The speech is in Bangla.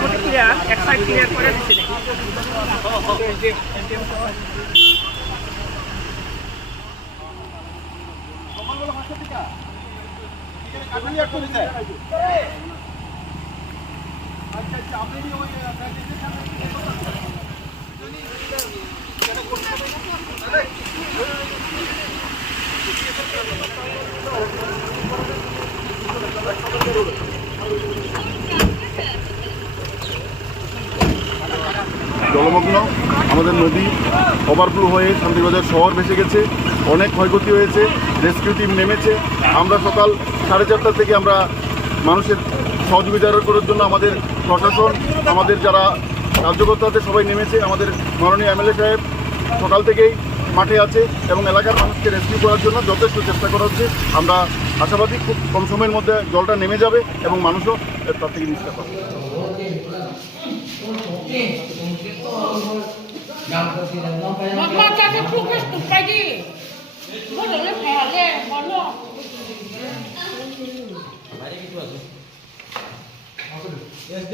মোটামুটি ক্লিয়ার, এক সাইড ক্লিয়ার করে দিচ্ছি। জলমগ্ন আমাদের নদী ওভারফ্লো হয়ে শান্তিবাজার শহর ভেসে গেছে, অনেক ক্ষয়ক্ষতি হয়েছে। রেস্কিউ টিম নেমেছে। আমরা সকাল 4:30 থেকে আমরা মানুষের সহযোগিতা করার জন্য আমাদের প্রশাসন, আমাদের যারা কার্যকর্তা আছে সবাই নেমেছে। আমাদের মাননীয় এমএলএ সাহেব সকাল থেকেই মাঠে আছে এবং এলাকার মানুষকে রেস্কিউ করার জন্য যথেষ্ট চেষ্টা করা হচ্ছে। আমরা আশাবাদী খুব কম সময়ের মধ্যে জলটা নেমে যাবে এবং মানুষও তার থেকে নিষ্কার পাবে। Mamma c'è più questo spaghetti. Guarda le palle, ma no. Yes,